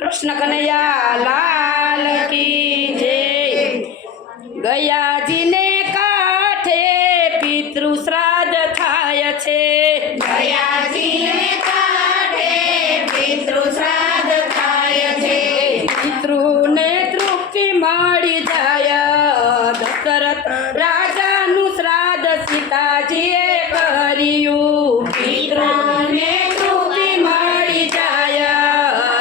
कृष्ण कन्हैया लाल की जय। गयाजी ने काठे पितृ श्राद्ध थाय छे। गयाजी ने काठे पितृ श्राद्ध थाय छे। पितृ ने तृप्ति मळी जाय। दशरथ राजानु श्राद्ध सीताजीए कर्यु। पितृने तृप्ति मळी जाय।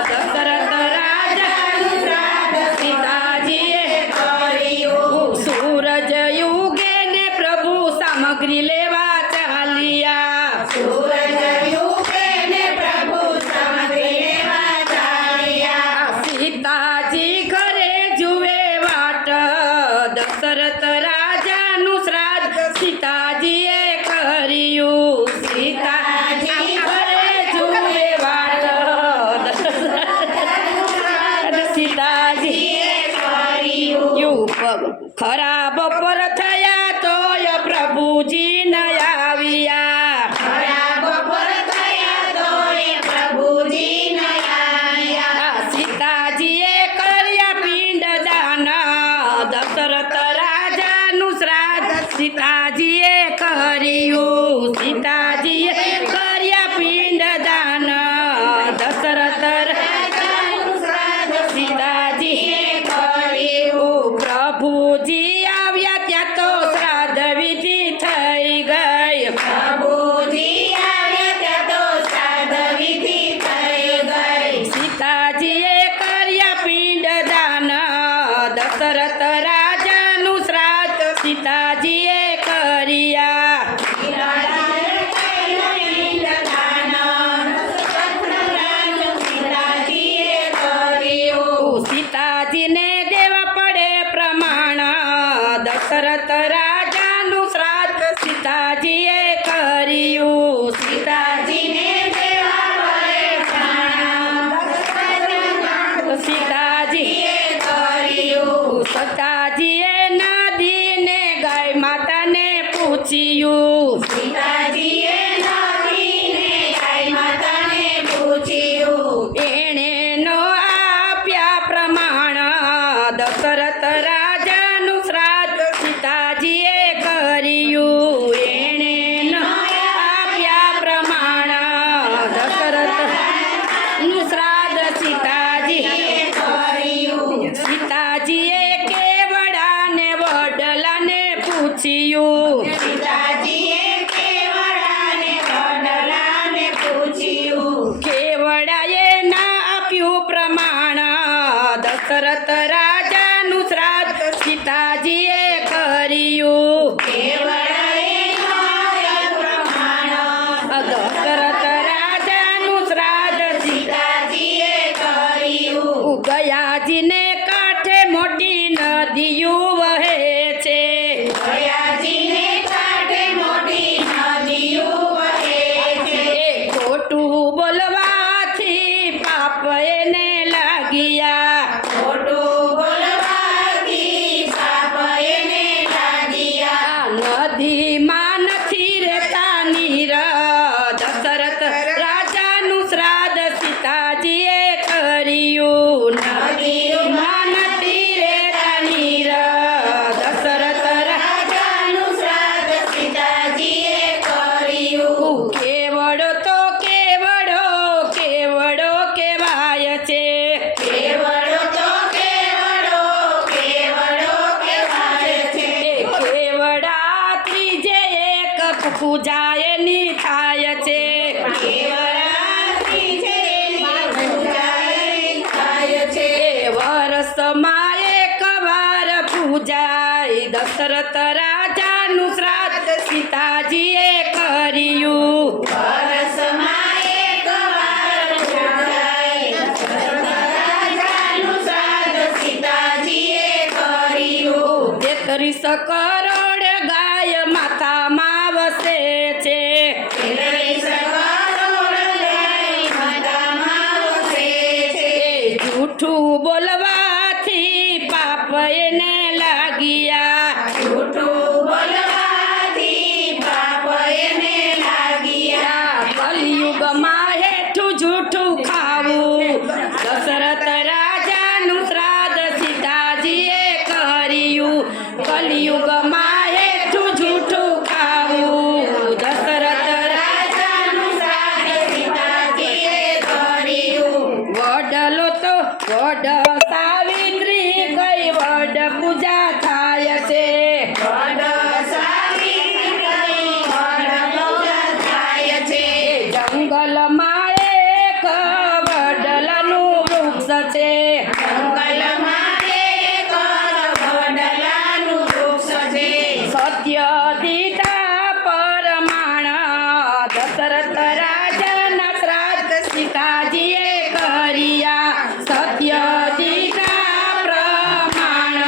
दशरथ राजानु श्राद्ध सीताजीए कर्यु। सूरज युगे ने प्रभु सामग्री लेवा चालिया। सूरज युगे ने प्रभु सामग्री लेवा चालिया। सीताजी घरे जुए वाट। दशरथ राजानु श्राद्ध सीताजीए कर्यु। सीताजी घरे जुए वाट। सीताजीए कर्यु। खराब पर थया तोय प्रभुजी न आविया। खराब पर थया तोय प्रभुजी न आव्या। सीताजीए कर्या पिंड दान। दशरथ राजानु श्राद्ध सीताजीए कर्यु। सीताजीए कर्या पिंड दान। दशरथ राजानु श्राद्ध सीताजीए कर्यु। प्रभुजी આવ્યા ત્યાં તો શ્રાદ્ધ વિધિ થઈ ગઈ। प्रभुजी આવ્યા ત્યાં તો શ્રાદ્ધ વિધિ થઈ ગઈ। सीताजीए कर्या पिंड दान। दशरथ राजानु श्राद्ध सीताजीए कर्या। सीताजी ने देवा पड़े प्रमाण। दशरथ राजानु श्राद्ध सीताजीए कर्यु। सीताजी ने देवा पड़े प्रमाण। सीताजीए कर्यु। सीताजीए नदी ने गाय माता ने पूछियु। सीताजीए नदीने गाय माताने पूछ्યું। एणे नो आप्या प्रमाण। दशरथ राजानु श्राद्ध सीताजीए कर्यु। एणे नो आप्या प्रमाण। दशरथ नु श्राद्ध सीताजीए કર્યું। सीताजीए केवड़ा ने वडला ने पूछियु। सीताजीए કેવડાને વડલાને પૂછ્યું। केवड़ाए ना आप्यु प्रमाण। दशरथ राजानु श्राद्ध सीताजीए कर्यु। કેવડાએ માયા પ્રમાણ। दशरथ राजानु श्राद्ध सीताजीए કર્યું। गयाजी ने काठे मोटी नदियों वहे छे। ગયાજીને કાંઠે મોટી નદીઓ વહે છે। खोटू बोलवाथी पाप एने लागिया। ખોટું બોલવાથી પાપ એને લાગ્યા। नदी માં નથી રહેતા નીર। દશરથ રાજાનું શ્રાદ્ધ સીતાજીએ કર્યું। નદીમાં નથી રહેતા નીર। દશરથ રાજાનું શ્રાદ્ધ સીતાજીએ કર્યું। કેવડો તો કેવડો કેવડો કહેવાય છે। કેવડો તો કેવડો કેવડો કહેવાય છે। કેવડા ત્રીજે એક પૂજા એની થાય છે। કેવડાથી છે પૂજા એની થાય છે। વર્ષમાં એક વાર પૂજાય। દશરથ રાજાનું શ્રાદ્ધ સીતાજીએ કર્યું। વરસમાં એક વાર પૂજાય। રાજાનું શ્રાદ્ધ સીતાજીએ કર્યું। 33 કરોડ ગાય માથામાં વસે છે। 33 કરોડ ગાય માતામાં વસે છે। જૂઠું બોલવાથી પાપ એને લાગ્યા। જૂઠું બોલવાથી પાપ એને લાગ્યા। કલિયુગમાં હેઠું વડ સાવિત્રી કઈ વડ પૂજા થાય છે વડ સાવિત્રી કઈ વડ પૂજા થાય છે જંગલમાં એક વડલાનું વૃક્ષ છે જંગલમાં એક વડલાનું વૃક્ષ છે સત્ય દીધા પરમાણ દશરથ રાજાના શ્રાદ્ધ સીતાજીએ કર્યા સત્ય દીધા પ્રમાણ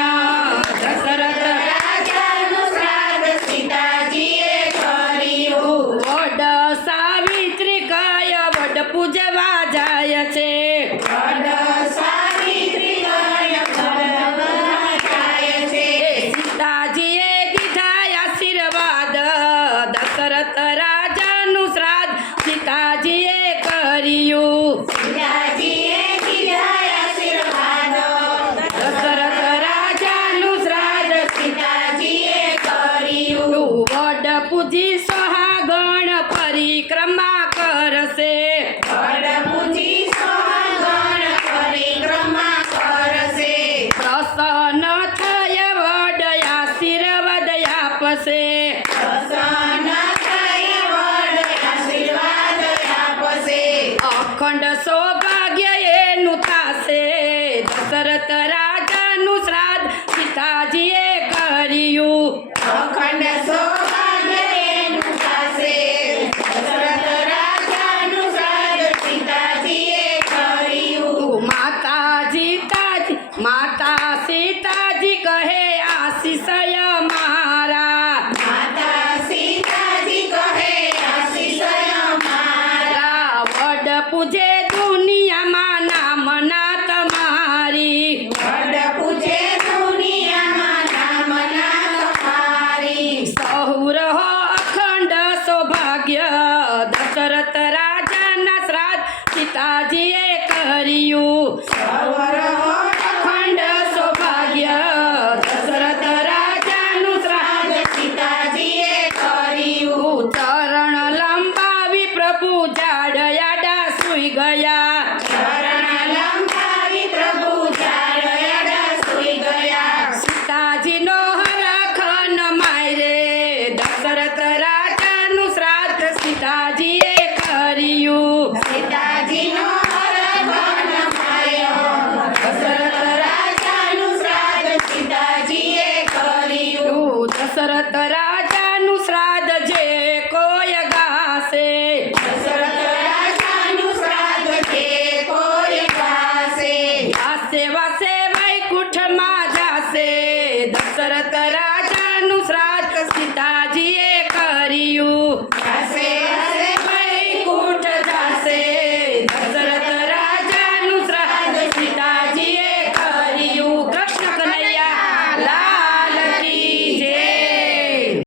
દશરથ રાજાનું શ્રાદ્ધ સીતાજીએ કર્યું વડ સાવિત્રી કયા વડ પૂજવા જાય છે વડ સાવિત્રી કઈ વડ થાય છે સીતાજીએ દીધા આશીર્વાદ દશરથ રાજાનું શ્રાદ્ધ સીતાજીએ કર્યું સીતાજીએ દીધા આશીર્વાદ દશરથ રાજાનું શ્રાદ્ધ સીતાજીએ કર્યું વડ પૂજી સોહાગણ પરિક્રમા કરશે વડ પૂજી સોહાગણ પરિક્રમા કરશે પ્રસન્ન થય વડ આશીર્વાદ આપશે પ્રસન્ન થઈ વડ આશીર્વાદ આપશે અખંડ સૌભાગ્ય એનું થાશે દશરથ રાજાનું શ્રાદ્ધ સીતાજીએ કર્યું અખંડ સૌભાગ્ય એનું થશે દશરથ રાજાનું શ્રાદ્ધ સીતાજીએ કર્યું માતા સીતાજી કહે આશીષય મારા માતા સીતાજી કહે આશીષય મારા વડ પૂજે દુનિયામાં નામના તમારી વડ પૂજે દુનિયામાં નામના તમારી સહુ રહો અખંડ સૌભાગ્ય દશરથ રાજાના શ્રાદ્ધ સીતાજીએ કર્યું સૌર હો અખંડ સૌભાગ્ય દશરથ રાજાનું શ્રાદ્ધ સીતાજીએ કર્યું ચરણ લંબાવી પ્રભુ જાડયાડા સુઈ ગયા ચરણ લંબાવી પ્રભુ જાડયાડા સૂઈ ગયા સીતાજીનો હરખન માયરે દશરથ રાજાનું શ્રાદ્ધ સીતાજીએ કર્યું સીતાજીનો હરખન માયો દશરથ રાજાનું શ્રાદ્ધ સીતાજીએ કર્યું દશરથ રાજાનું શ્રાદ્ધ જે કોઈ ગાશે દશરથ રાજાનું શ્રાદ્ધ જે કોઈ ગાશે વાસે વાસે વૈકુંઠમાં જાશે દશરથ રાજા